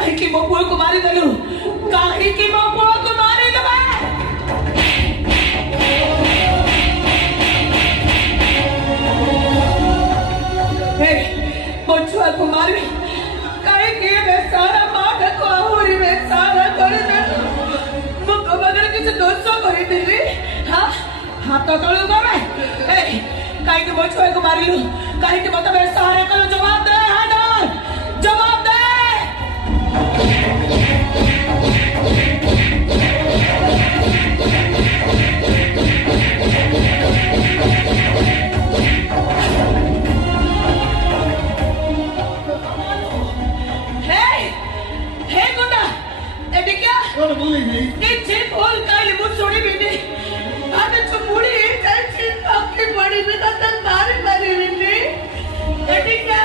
कहीं की मो पुआ को मारी देलु कहीं की मो पुआ को मारी देबे हे मो छुआ को मारी कहीं की बेसारा मां को आहुरी बेसारा कर देलु मो कबदर किछ दोष कहि देली हां हाथ तळु गवे हे कहीं की मो छुआ को मारिलु कहीं की मत बेसारा को जवाब दे हाडर जवाब दे Don't believe me. It's all kind of sorry with it. I'm a chumuri, and she's talking about it because I'm married with it. Edika.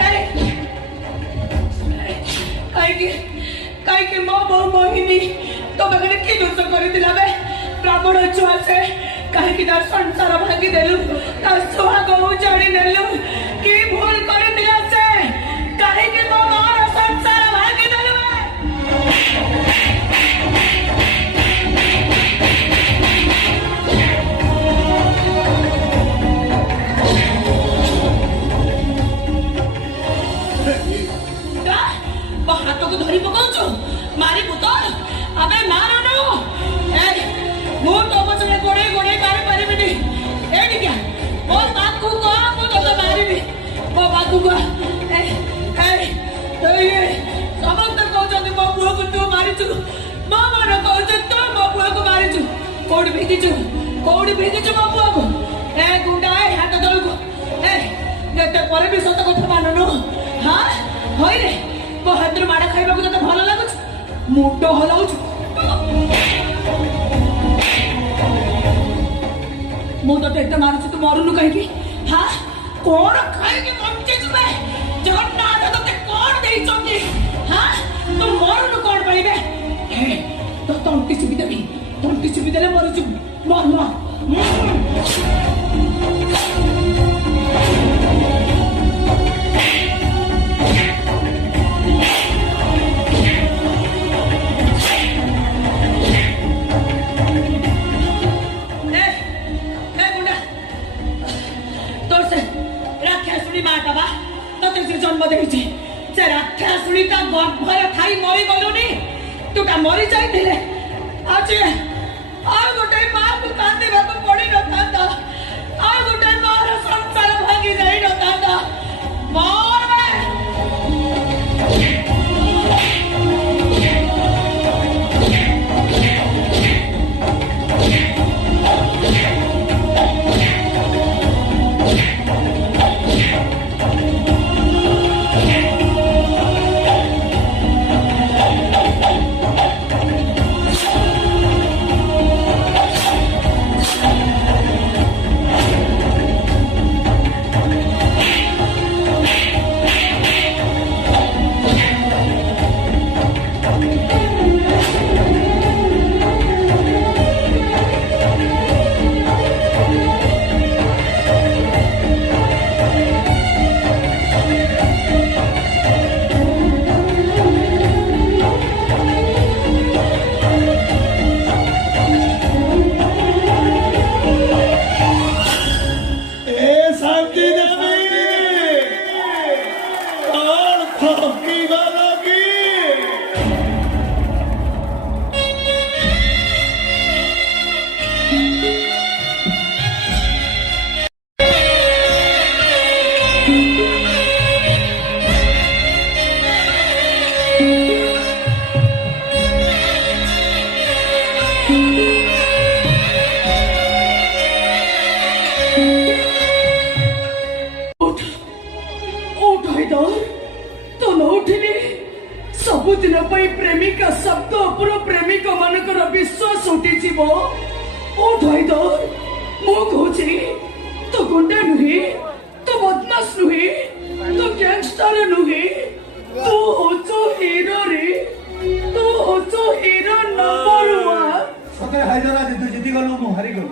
Hey. Kai ke mo mohini. तो बगैर की दोस्त करी दिला बे ब्राह्मण छुआ से कहीं की दर संसार भागी देलु तर सुहा को उजाड़ी देलु की भूल कर दिला से कहीं की मो मार संसार भागी देलु हाथ को धरी पकाउछु मारी पुतर अबे मारो नो ए मु तो पछले गोड़े गोड़े मारी परिबिनी ए डिया मोर बात को मु तो मारिबी मो बात को ए ए समस्त को जदी मो बुआ को तू मारिछु मो मन को जतो मो बुआ को मारिछु कोड भेजिछु मो बुआ को ए गुंडा ए हाथ दल को ए जते पर भी सत কথা माननो हां होय रे मो हाथ माडा खाइबा को तते भलो लागुछ मुंड हलाउछ मो तो एते मारुछ तू मरुनु कहि की हां कोन खाइ के मंचे जुबे जगन्नाथ तते कोन देई चंदी हां तू मरुनु कोन पइबे हे तो तंटी सुबि देले मरुछु मर जन्म देछि से राक्षसुनी का गर्भय थाई मरी गलुनी तुटा मरी जाइथिले आज आ गोटे मां को कांदेबा को पड़ी न थांदा आ गोटे मार संसार भागी जाई न थांदा मोर सबुदिन प्रेमिका शब्द उपर प्रेमिक मानकर विश्वास उठी उठाई दो मु कहूची तो गुंडा नुहे तो बदमाश नुहे तो गैंगस्टर नुहे तू होचो हीरो रे तू होचो हीरो नंबर 1 सते हैदरा जितु जिति गलो मु हारि गलो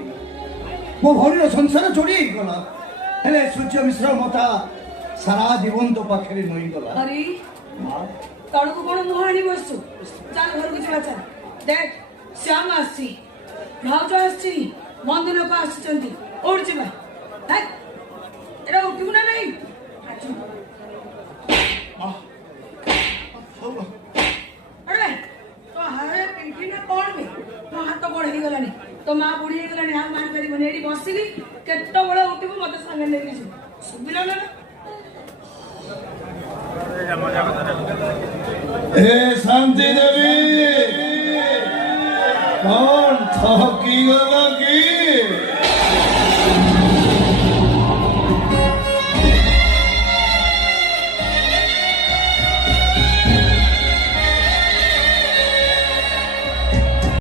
मो भौरी संसार छोड़ी गला हेले सूर्य मिश्र मता ସାରା ଜୀବନ ତୋ ପାଖରେ ନଇଁ ଗଲା ହରି ମା ତଳକୁ କଣ ମୁହଁ ଆଣି ବସଛୁ ଚାଲ ଘରକୁ ଯିବା ଚାଲ ଦେଖ ଶ୍ୟାମ ଆସିଛି ଭାଉଜ ଆସିଛି ବନ୍ଧୁ ଲୋକ ଆସିଛନ୍ତି ଉଠି ଯିବା ହେକ୍, ଏଟା ଉଠିବୁ ନା ନାଇଁ अरे तो हारे पिंकी ना कौन भी तो हाथ बड़ ही गलानी तो मां बुढ़ी ही गलानी आ मान करी बने एडी बसिली केतो बळे उठिबो मते संगे लेके छु सुबिला ना ए शांति देवी कौन थकी गला की